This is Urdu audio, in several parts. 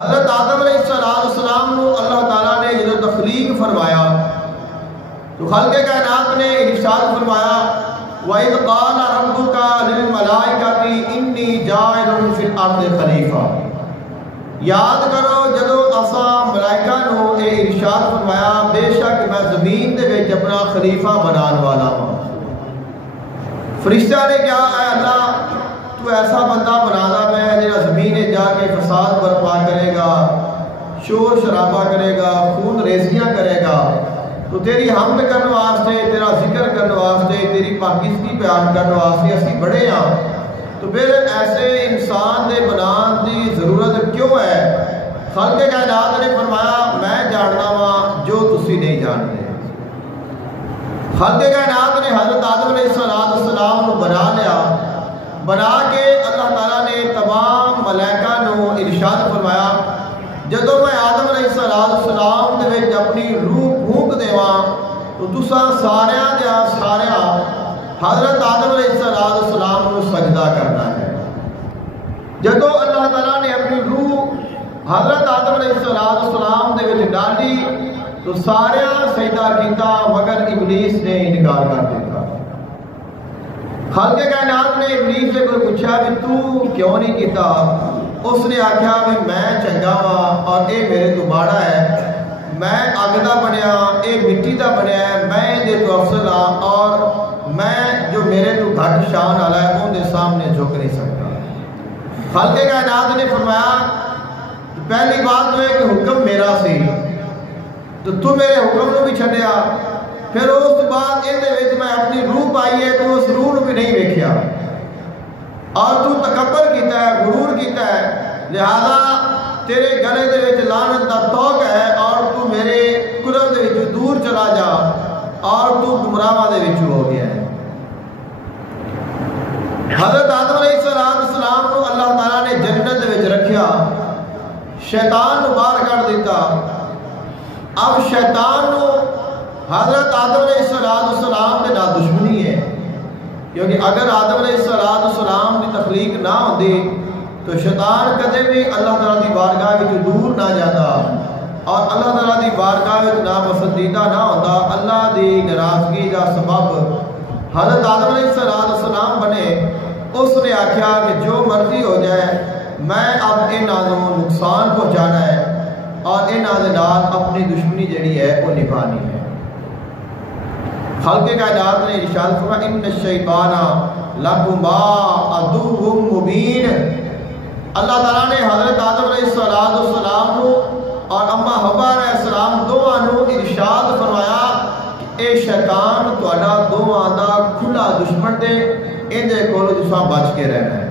حضرت آدم علیہ السلام کو اللہ تعالیٰ نے جب تخلیق فرمایا تو خلق کائنات نے ارشاد فرمایا وَإِذْ قَالَ رَبُّكَ لِلْمَلَائِكَةِ إِنِّي جَاعِلٌ فِي الْأَرْضِ خَلِيفَةً۔ یاد کرو جدو اساں ملائکہ نو اے ارشاد فرمایا بے شک میں زمین دے وچ اپنا خلیفہ بنان والا ہوں۔ فرشتہ نے کہا اے اللہ تو ایسا بندہ بنانا میں جہاں زمین جا کے فساد برپا کرے گا، شور شرابہ کرے گا، خون ریزیاں کرے گا، تو تیری حمد کرنے واسطے، تیرا ذکر کرنے واسطے، تیری پاکیزگی بیان کرنے واسطے اسی بڑے ہاں، تو پھر ایسے انسان دے بنان دی ضرورت کیوں ہے؟ خالق کائنات نے فرمایا میں جاننا وا جو تسی نہیں جانتے۔ خالق کائنات نے حضرت آدم علیہ السلام کو بنا لیا، بنا کے اللہ تعالیٰ نے تمام ملائکہ نو ارشاد فرمایا جدو میں آدم علیہ السلام دے وچ اپنی روح پھونک دیواں تو تساں ساریاں دیا ساریاں حضرت آدم علیہ السلام کو سجدہ کرنا ہے۔ جدو اللہ تعالیٰ نے اپنی روح حضرت آدم علیہ السلام دے وچ ڈالی تو ساریاں سجدہ کیتا مگر ابلیس نے انکار کر دیتا۔ خالق کائنات نے ابلیس سے پوچھا کہ تو کیوں نہیں کیتا؟ اس نے آکھیا کہ میں چنگا وا اور اے میرے تو ماڑا ہے، میں اگ دا بنیا اے مٹی دا بنیا ہے، میں دے تو افضل ہاں اور میں جو میرے تو گھٹ شان والا ہے ان دے سامنے جھک نہیں سکتا۔ خالق کائنات نے فرمایا پہلی بات تو ہے کہ حکم میرا سی تو میرے حکم کو بھی چھڈیا، پھر اس بعد میں اپنی روح پائی ہے تو اس روح بھی نہیں ویکھیا اور تو تکبر کیتا ہے، غرور کیتا ہے، لہذا تیرے گلے دے وچ لعنت دا توق ہے اور تو میرے قرب دے وچ دور چلا جا اور تو گمراہاں دے وچ ہو گیا ہے۔ حضرت آدم علیہ السلام کو اللہ تعالیٰ نے جنت دے وچ رکھیا، شیطان نو باہر کر دیتا۔ اب شیطان نو حضرت آدم علیہ السلام کے نال دشمنی ہے، کیونکہ اگر آدم علیہ السلام کی تخلیق نہ ہوتی تو شیطان کدے بھی اللہ تعالیٰ کی بارگاہ میں دور نہ جاتا اور اللہ تعالیٰ کی بارگاہ میں ناپسندیدہ نہ ہوتا۔ اللہ کی ناراضگی کا سبب حضرت آدم علیہ السلام بنے۔ اس نے آکھیا کہ جو مرضی ہو جائے میں اب انہاں نوں نقصان پہنچانا ہے اور انہاں دے نال اپنی دشمنی جڑی ہے وہ نبھانی ہے۔ خالق کائنات نے ارشاد فرمایا ان الشیطان لکما عدو مبین۔ اللہ تعالیٰ نے حضرت آدم علیہ السلام کو اور اما حوا علیہ السلام دونوں کو ارشاد فرمایا کہ اے شیطان تہاڈا دونوں دا کھلا دشمن تے اندے کولوں تساں بچ کے رہنا ہے۔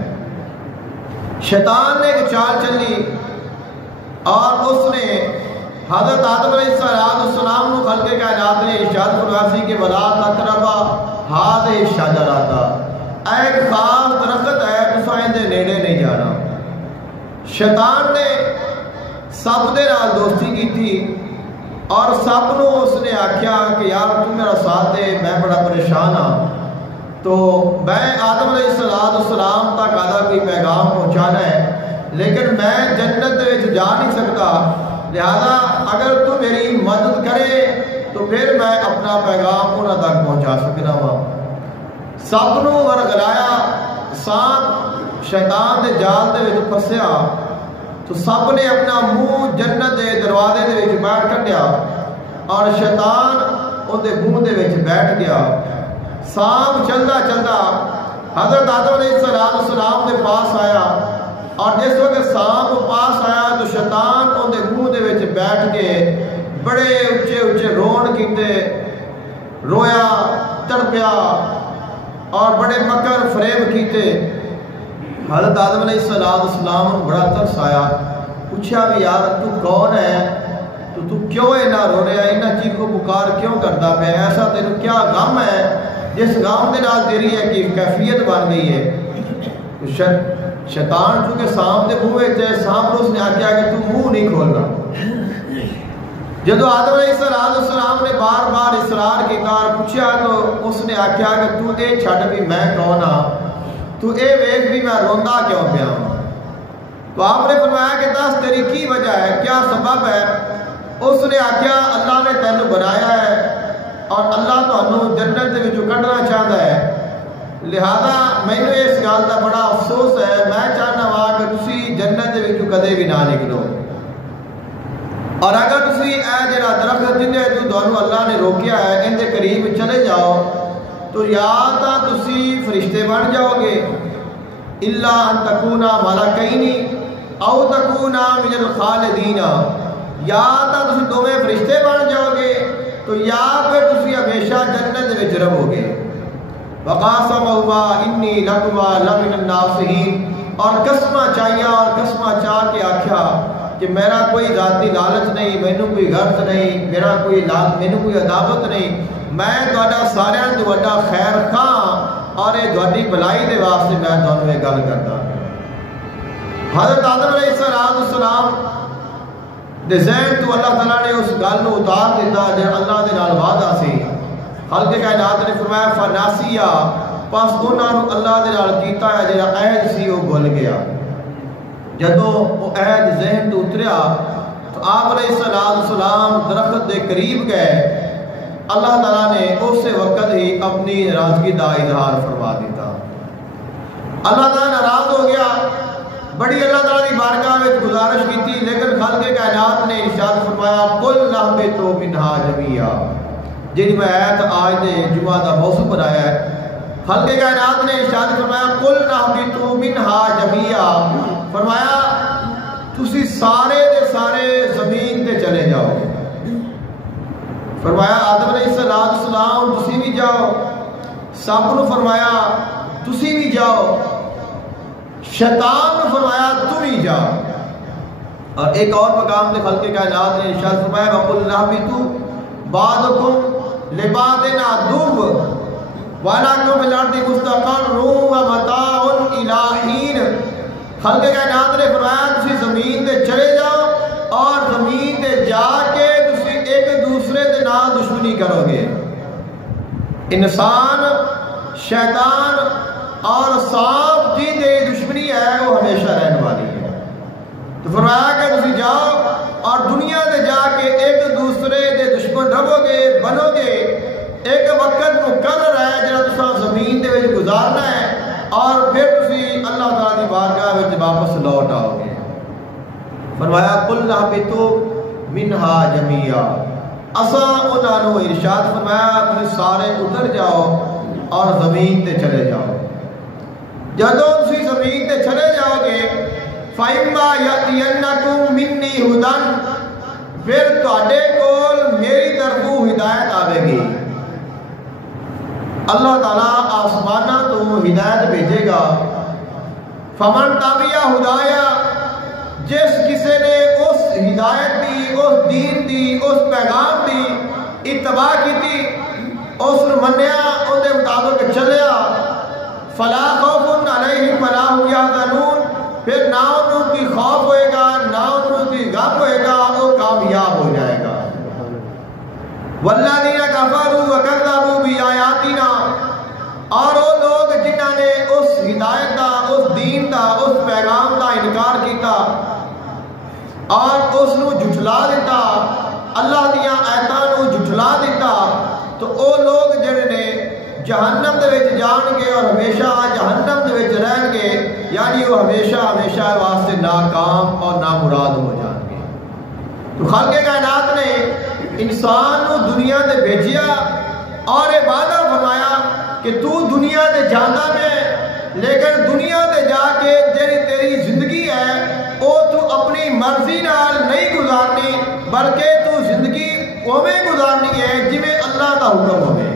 شیطان نے ایک چال چلی اور اس نے حضرت آدم علیہ السلام کو خلق کائنات نے ارشاد فرمایا سی کہ ولا تقربا ہذہ الشجرۃ، ایک خاص درخت ہے تساں دے نیڑے نہیں جانا۔ شیطان نے سب دے نال دوستی کی تھی اور سب نو اس نے آکھیا کہ یار تو میرا ساتھ دے میں بڑا پریشان ہاں، تو میں آدم علیہ السلام تک آدھا کوئی پیغام پہنچانا ہے لیکن میں جنت دے وچ جا نہیں سکتا، لہذا اگر تو میری مدد کرے تو پھر میں اپنا پیغام انہاں تک پہنچا سکنا وا۔ سب نو ورگلایا، سانپ شیطان دے جال دے وچ پھسیا تو سب نے اپنا منہ جنت دے دروازے دے وچ باہر کڈیا اور شیطان ان دے منہ دے وچ بیٹھ گیا۔ سانپ چلدا چلدا حضرت آدم علیہ السلام دے پاس آیا اور جس وقت سانپ پاس آیا تو شیطان ان دے منہ دے وچ بیٹھ کے بڑے اچھے اچھے رون کیتے، رویا، تڑپیا اور بڑے مکر فریب کیتے۔ حضرت آدم علیہ السلام کو بڑا ترس آیا، پوچھا بھی یار تو کون ہے، تو کیوں اینا رو رہا ہے، اینا چیخ و پکار کیوں کرتا پہ، ایسا تیرے کیا غم ہے جس غم دے نال تیری ہے کہ کیفیت بن گئی ہے؟ شیطان چونکہ سانپ دے منہ وچ ہے، سانپ نے اس نے آکھیا کہ تو منہ نہیں کھولنا۔ جدو آدم علیہ السلام نے بار بار اصرار کیتا اور پوچھا تو اس نے آکھیا کہ تو اے چھڈ بھی میں کون ہاں، تو اے ویکھ بھی میں روندا کیوں پیا ہوں۔ تو آپ نے فرمایا کہ دس تیری کی وجہ ہے، کیا سبب ہے؟ اس نے آخیا اللہ نے تینوں بنایا ہے اور اللہ تمہیں جنت دے وچوں کڈنا چاہتا ہے، لہذا مینوں اس گل کا بڑا افسوس ہے، میں چاہنا وا کہ تسی جنت دے وچوں کدے بھی نہ نکلو، اور اگر تسی اے جڑا درخت جن تو تمہیں اللہ نے روکیا ہے ان دے قریب چلے جاؤ تو یا تو تسی فرشتے بن جاؤ گے، الا ان تکونا ملکین او تکونا من الخالدین، یا تو تسی دوویں فرشتے بن جاؤ گے تو یا پھر تسی ہمیشہ جنت وچ رہو گے۔ وقاسمہما انی لکما لمن الناصحین، اور قسمہ چاہیا اور قسمہ چاہ کے آکھیا کہ میرا کوئی ذاتی لالچ نہیں، مینوں کوئی غرض نہیں، مینوں کوئی عداوت نہیں، میں تہاڈا سارے تو بڑا خیر خواہ اور یہ تہاڈی بھلائی دے واسطے میں تمہیں یہ گل کردا۔ حضرت آدم علیہ السلام دے ذہن تو اللہ تعالیٰ نے اس گل کو اتار دیتا جو اللہ دے نال وعدہ سی۔ خالق کائنات نے فرمایا فناسیا، پس انہاں نوں اللہ دے نال کیتا ہے جڑا عہد سی وہ بھول گیا۔ جدوں وہ عہد ذہن تو اتریا تو آپ علیہ السلام درخت دے قریب گئے، اللہ تعالیٰ نے اس وقت ہی اپنی ناراضگی کا اظہار فرما دیتا۔ اللہ تعالیٰ ناراض ہو گیا، بڑی اللہ تعالیٰ کی بارگاہ میں گزارش کی تھی، لیکن خالق کائنات نے ارشاد فرمایا قل اہبطوا منہا جمیعا، جن میں آیت آج نے جمعہ کا موضوع بنایا ہے۔ خالق کائنات نے ارشاد فرمایا قل اہبطوا منہا جمیعا، فرمایا تسی سارے دے سارے زمین تے چلے جاؤ گے۔ فرمایا آدم علیہ السلام تسی بھی جاؤ، سب نے فرمایا تسی بھی جاؤ، شیطان نے فرمایا تم ہی جاؤ، اور ایک اور مقام تے خلق کائنات نے ارشاد فرمایا وَقُلْ اهْبِطُوا بَعْضُكُمْ لِبَعْضٍ عَدُوٌّ وَلَكُمْ فِي الْأَرْضِ مُسْتَقَرٌّ وَمَتَاعٌ إِلَىٰ حِينٍ۔ خلق کائنات نے فرمایا تسی زمین تے چلے جاؤ اور زمین تے جا کے تسی ایک دوسرے دے نال دشمنی کرو گے۔ انسان، شیطان اور سانپ جی دے دشمنی ہے وہ ہمیشہ رہنے والی ہے۔ تو فرمایا کہ تسی جاؤ اور دنیا دے جا کے ایک دوسرے دے دشمن رہو گے، بنو گے، ایک وقت مقرر ہے جہاں تساں زمین دے وچ گزارنا ہے اور پھر تسی اللہ تعالیٰ دی بارگاہ وچ واپس لوٹ آؤ گے۔ فرمایا قل اہبطوا منہا جمیعا، اساں انہاں نوں ارشاد فرمایا تسی سارے اتر جاؤ اور زمین تے چلے جاؤ۔ جدوں تسی زمین تے چلے جاؤ گے فَإِمَّا يَأْتِيَنَّكُم مِّنِّي هُدًى، پھر تہاڈے کول میری طرفوں ہدایت آوے گی۔ اللہ تعالیٰ آسمانہ تو ہدایت بھیجے گا۔ فَمَن تَبِعَ هُدَايَا، جس کسی نے اس ہدایت دی، اس دین دی، اس پیغام دی اتباع کی، اس نے منیا، ان کے مطابق چلیا، فَلَا خَوْفٌ عَلَيْهِمْ وَلَا هُمْ يَحْزَنُونَ، پھر نہ انہوں کی خوف ہوئے گا نہ انہوں کی غم ہوئے گا، وہ کامیاب ہو جائے گا۔ وَالَّذِينَ كَفَرُوا وَكَذَّبُوا بِآيَاتِنَا، اور وہ لوگ جنہوں نے اس ہدایت دا، اس دین دا، اس پیغام دا انکار کیتا اور اس نو جھٹلا دیتا، اللہ دیاں آیتاں نو جھٹلا دیتا، تو وہ لوگ جڑے نے جہنم دے وچ جان گے اور ہمیشہ جہنم دے وچ رہن گے، یعنی وہ ہمیشہ ہمیشہ واسطے ناکام اور نامراد ہو جان گے۔ تو خالق کائنات نے انسان کو دنیا دے بھیجیا اور یہ وعدہ فرمایا کہ تو دنیا دے جانا میں، لیکن دنیا دے جا کے جیڑی تیری زندگی ہے وہ تو اپنی مرضی نال نہیں گزارنی، بلکہ تو زندگی اویں گزارنی ہے جویں اللہ دا حکم ہوئے۔